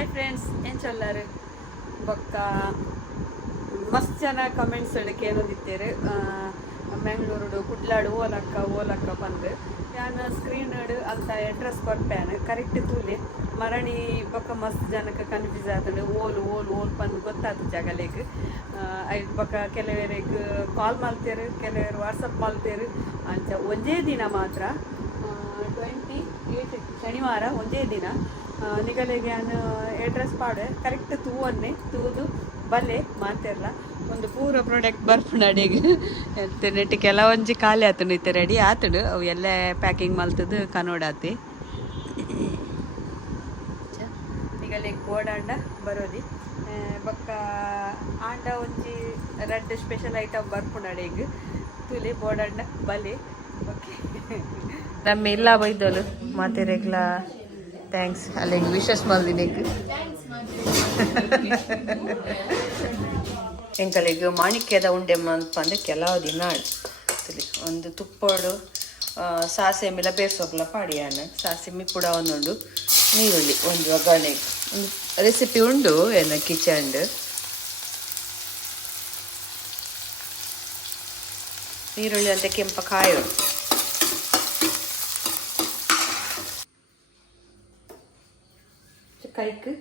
hi friends ಏನು ಚಲ್ಲಾರು ಬೊಕ್ಕ ಮಸ್ತ್ ಜನ ಕಮೆಂಟ್ಸ್ ಹೇಳಕ್ಕೆ ಏನೋದಿತ್ತೇರು ಮ್ಯಾಂಗ್ಳೂರು ಕುಡ್ಲಾಡು ಓಲಕ್ಕ ಬಂದು ನಾನು ಸ್ಕ್ರೀನ್ ಅಂತ ಅಡ್ರೆಸ್ ಕೊಟ್ಟಾನು ಕರೆಕ್ಟ್ ತೂಲೆ ಮರಣಿ ಬೊಕ್ಕ ಮಸ್ತ್ ಜನಕ್ಕೆ ಕನ್ಫ್ಯೂಸ್ ಆತಂಡು ಓಲು ಬಂದು ಗೊತ್ತಾಯ್ತು ಜಾಗಲೇಗೆ ಐದು ಬೊಕ್ಕ ಕೆಲವರಿಗೆ ಕಾಲ್ ಮಾಡ್ತೇರು ಕೆಲವರು ವಾಟ್ಸಪ್ ಮಾಡ್ತೇರು ಅಂಚ ಒಂದೇ ದಿನ ಮಾತ್ರ 28 ಶನಿವಾರ ಒಂದೇ ದಿನ ನಿಗಲಿಗೆ ನಾನು ಅಡ್ರೆಸ್ ಪಾಡು ಕರೆಕ್ಟ್ ತೂವನ್ನೇ ತೂದು ಬಲ್ಲೆ ಮಾತಿರಲ್ಲ ಒಂದು ಪೂರ ಪ್ರಾಡಕ್ಟ್ ಬರ್ಪುಂಡು ನೆಟ್ಟು ಕೆಲವೊಂಜಿ ಖಾಲಿ ಆತುಂಡು ಇತ್ತೆ ರೆಡಿ ಆತುಂಡು ಅವು ಎಲ್ಲ ಪ್ಯಾಕಿಂಗ್ ಮಲ್ತದ್ದು ಕನೋಡಾತಿ ನಿಗಲಿಗೆ ಬೋಡಾಂಡ ಬರೋದಿ ಬೊಕ್ಕ ಆಂಡ ಒಂಜಿ ರೆಡ್ ಸ್ಪೆಷಲ್ ಐಟಮ್ ಬರ್ಪುಂಡು ಅಡೆಗ್ ತುಲೆ ಬೋಡಾಂಡ ಬಲೆ ಓಕೆ ನಮ್ಮ ಇಲ್ಲ ಬೈದೋಲು ಮಾತೆರೆಗ್ಲ ಥ್ಯಾಂಕ್ಸ್ ಅಲ್ಲಿಗೆ ವಿಶೇಷ ಮಲ್ದಿನಿಗೆ ಎಂಕಲಿಗೆ ಮಾಣಿಕ್ಯದ ಉಂಡೆ ಅಂತಂದು ಕೆಲವು ದಿನ ಒಂದು ತುಪ್ಪಡು ಸಾಸೆ ಮೇಲೆ ಬೇಯಿಸೋಗ್ಲ ಪಾಡಿಯಾನ ಸಾಸೆ ಮಿಪ್ಪುಡ ಒಂದುಂಡು ನೀರುಳ್ಳಿ ಒಂದು ಒಗ್ಗರಣೆಗೆ ಒಂದು ರೆಸಿಪಿ ಉಂಡು ಏನು ಕಿಚನ್ ನೀರುಳ್ಳಿ ಅಂತ ಕೆಂಪ ಕಾಯೋಡು ಕೈക്ക്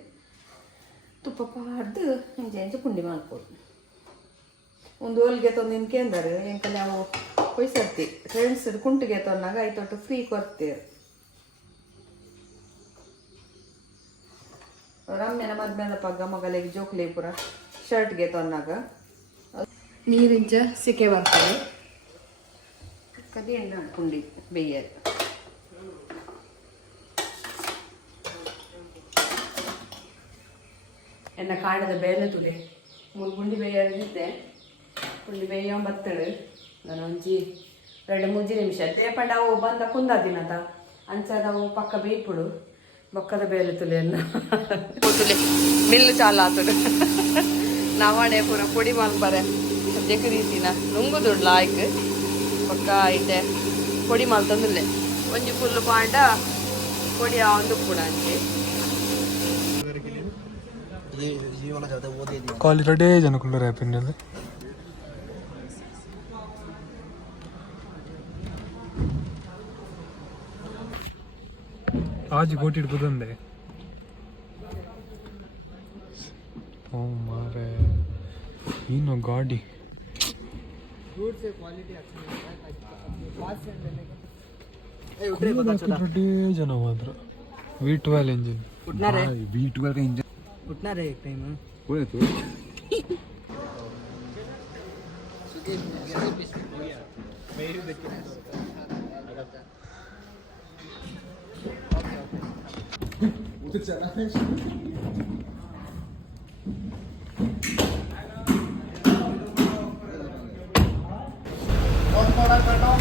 ತುಪ್ಪ ಪಾಡ್ದು ಇಂಚೆ ಪುಂಡಿ ಮಾಡ್ಬೋದು ಒಂದು ಹೋಲ್ಗೆ ತಂದು ಕೇಂದರೆ ಎಂಕ ನಾವು ಕೊಯ್ಸರ್ತಿ ಫ್ರೆಂಡ್ಸ್ ಕುಂಟಿಗೆ ತಂದಾಗ ಐತೊಟ್ಟು ಫ್ರೀ ಕೊಡ್ತೀವಿ ರಮ್ಯನ ಮದ್ಮೇಲೆ ಪಗ್ಗ ಮಗಲಿಗೆ ಜೋಕ್ಲಿ ಪುರ ಶರ್ಟ್ಗೆ ತಂದಾಗ ನೀರಿಂಚ ಸಿಕೆ ಬರ್ತದೆ ಕದಿ ಎಣ್ಣೆ ಪುಂಡಿ ಬೇಯರು ಎನ್ನ ಕಾಂಡದ ಬೇಳೆ ತುಲೆ ಮೂರು ಪುಂಡಿ ಬೇಯಿದ್ದೆ ಪುಂಡಿ ಬೇಯ ಬತ್ತಳು ನಾನು ಒಂಜಿ 2-3 ನಿಮಿಷ ತೇಪಂಡ ಅವು ಬಂದ ಕುಂದಾದಿನದ ಅಂಚದವು ಪಕ್ಕ ಬೇಯ್ಪುಡು ಬೊಕ್ಕದ ಬೇಳೆ ತುಲೆಯನ್ನು ತುಲೆ ಮಿಲ್ಲು ಚಾಲ ಆತುಡು ನವಣೆ ಪೂರ ಪುಡಿ ಮಲ್ಪರೆ ಸದ್ಯಕ್ಕೆ ರೀತಿನ ನುಂಗುದುಡ್ಲ ಆಯ್ಕೆ ಪಕ್ಕ ಐತೆ ಪೊಡಿ ಮಲ್ತಂದುಲ್ಲೆ ಒಂಜಿ ಫುಲ್ಲು ಪಾಂಡ ಪೊಡಿ ಒಂದು ಪುಡ ಅಂಚೆ क्वालिटी जनकुल र्यापिंडल आज गोटी कुदंदे ओ मारे इनो गाड़ी दूर से क्वालिटी अच्छी है पास से लेने का जन मात्र V12 इंजन उठना रे V12 का इंजन उठना रे एक टाइम कोई तो उधर चला है और थोड़ा कटो